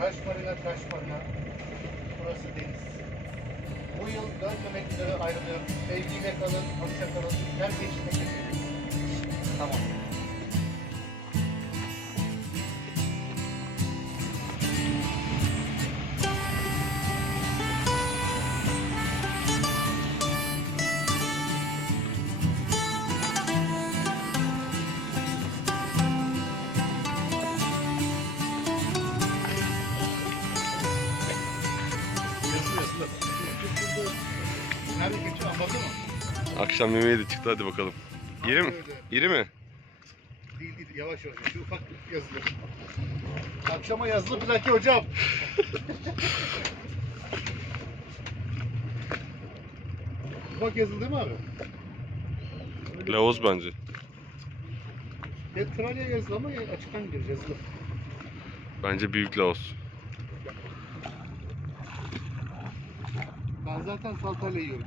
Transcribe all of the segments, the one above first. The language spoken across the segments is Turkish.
Kaş marina, kaş marina. Burası deniz. Bu yıl dönmemek üzere ayrılıyorum. Sevgiyle kalın, hoşça kalın. Her geçmek üzere. Tamam. Akşam yemeği de çıktı hadi bakalım. İri mi? Öyle. İri mi? Değil değil yavaş yavaş. Şu ufak yazılı. Akşama yazılı plaki hocam. ufak yazılı değil mi abi? Laoz bence. Evet Tralya yazılı ama açıktan gidiyoruz yazılı. Bence büyük Laos. Ben zaten saltayla yiyorum.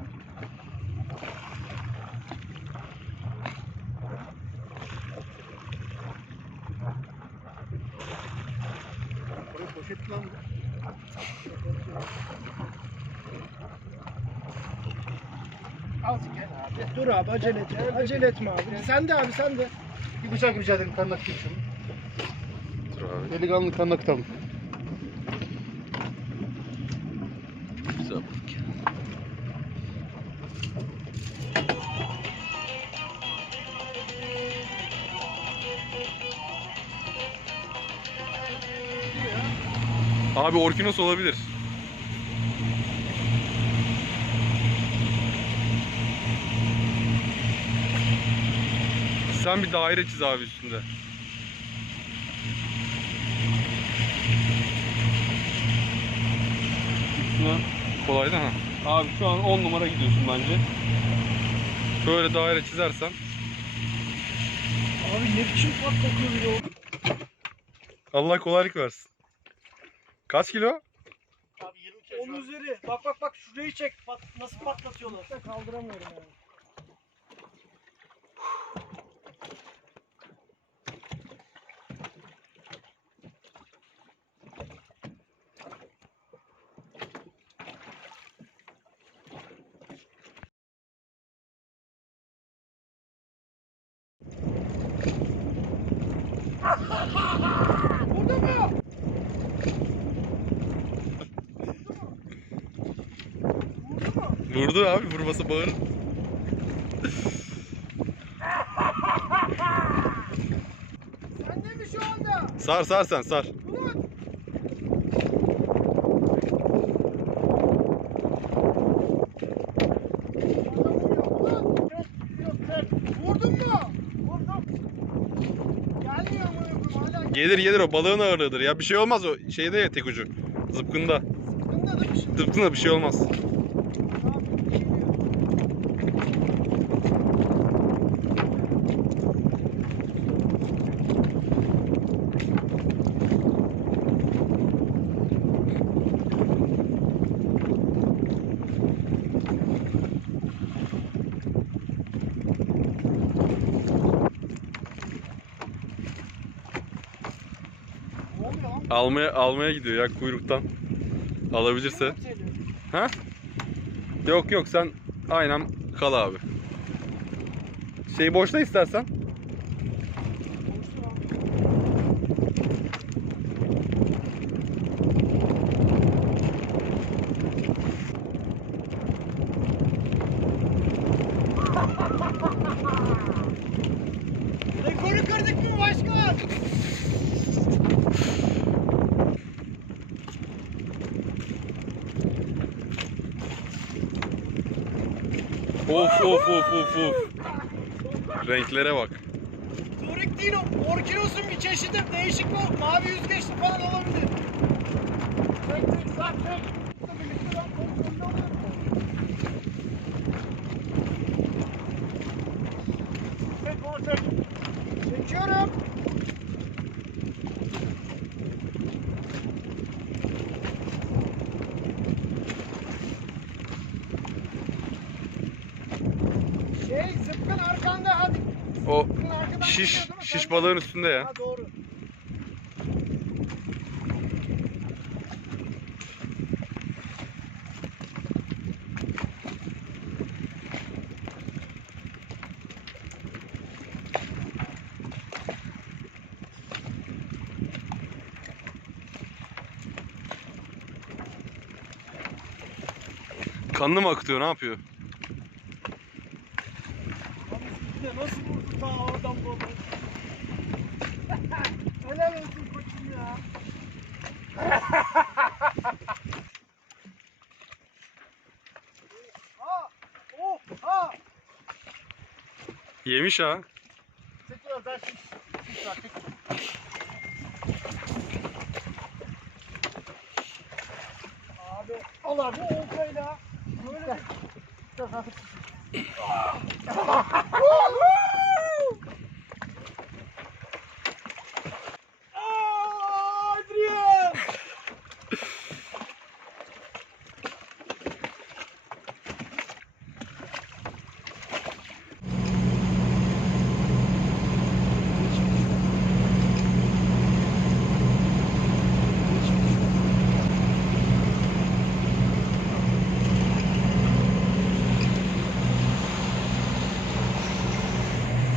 Oraya poşet lan. Azıcık gel abi. Dur abi acele etme. Acele etme abi. Sen de abi sen de. Bir bıçak rica ederim kanına tutayım şunu. Dur abi. Delikanlı kanına tutalım. Güzel balık. Abi orkinos olabilir. Sen bir daire çiz abi üstünde. Üstüne kolay değil mi? Abi şu an 10 numara gidiyorsun bence. Şöyle daire çizersen. Abi ne biçim pat kokuyor ya. Allah kolaylık versin. Kaç kilo? Abi 20 kere Onun üzeri. Bak bak bak şurayı çek. Pat, nasıl patlatıyorlar. Ben kaldıramıyorum yani. Burada mı? Vurdu abi vurması bağır. Sende mi şu anda? Sar sar sen sar. Bulut. Vurdun mu? Vurdum. Gelmiyor mu? Hala Gelir gelir o balığın ağırlığıdır ya. Bir şey olmaz o şeyde ya tek ucu. Zıpkında. Sıkında da bir şey. Zıpkında bir şey olmaz. Abi, geliyor. Ne oluyor lan? Almaya almaya gidiyor ya kuyruktan. Alabilirse. Ha? Yok yok sen aynen kal abi. Şeyi boşla istersen. Of of of of of. Renklere bak. Turik değil o. Orkinos'un bir çeşidi. Değişik o. Mavi yüzgeçli falan olabilir. Çek çek sar çek. Çek onu çek. O şiş, şiş balığın üstünde ya. Kanlı mı akıtıyor, ne yapıyor? Ta oradan balığı? Helal olsun koçum ya. ha! Oh! Ha! Yemiş ha. Çek biraz daha şiş. Şiş var, çek. Abi al abi oltayla. Böyle Biraz hafif.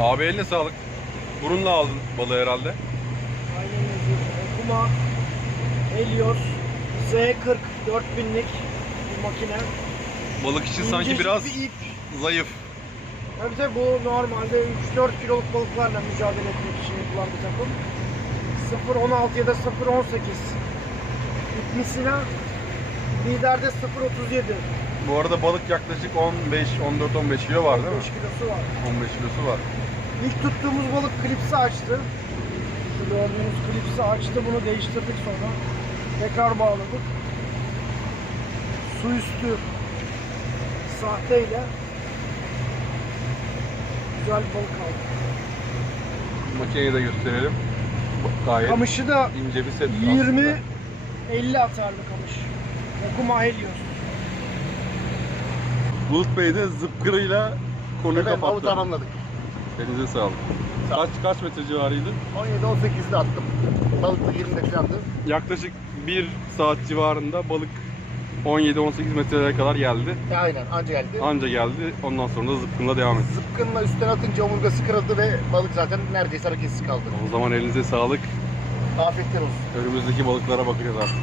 Abi eline sağlık. Burunla aldın balığı herhalde. Aynen yazıyor. Okuma Helios Z40 4000'lik bir makine. Balık için sanki İncecik biraz bir ip. zayıf. Tabii tabii bu normalde 3-4 kiloluk balıklarla mücadele etmek için yapılan bir takım. 0.16 ya da 0.18 ip misina liderde 0.37 Bu arada balık yaklaşık 15, 14, 15 kilo var değil mi? 5 kilosu var. 15 kilosu var. İlk tuttuğumuz balık klipsi açtı. Şu gördüğünüz klipsi açtı. Bunu değiştirdik sonra. Tekrar bağladık. Su üstü sahteyle güzel balık aldık. Makineyi de gösterelim. Gayet Kamışı da ince bir set 20 aslında. 50 atarlı kamış. Okuma Helios. Bulut Bey de zıpkırıyla konuyu Evet, avı kapattı. tamamladık. Elinize sağlık. Kaç kaç metre civarıydı? 17-18'de attım. Balık da 20'de falandı. Yaklaşık 1 saat civarında balık 17-18 metrelere kadar geldi. E, aynen anca geldi. Anca geldi. Ondan sonra da zıpkınla devam etti. Zıpkınla üstten atınca omurgası kırıldı ve balık zaten neredeyse hareketsiz kaldı. O zaman elinize sağlık. Afiyetler olsun. Önümüzdeki balıklara bakacağız artık.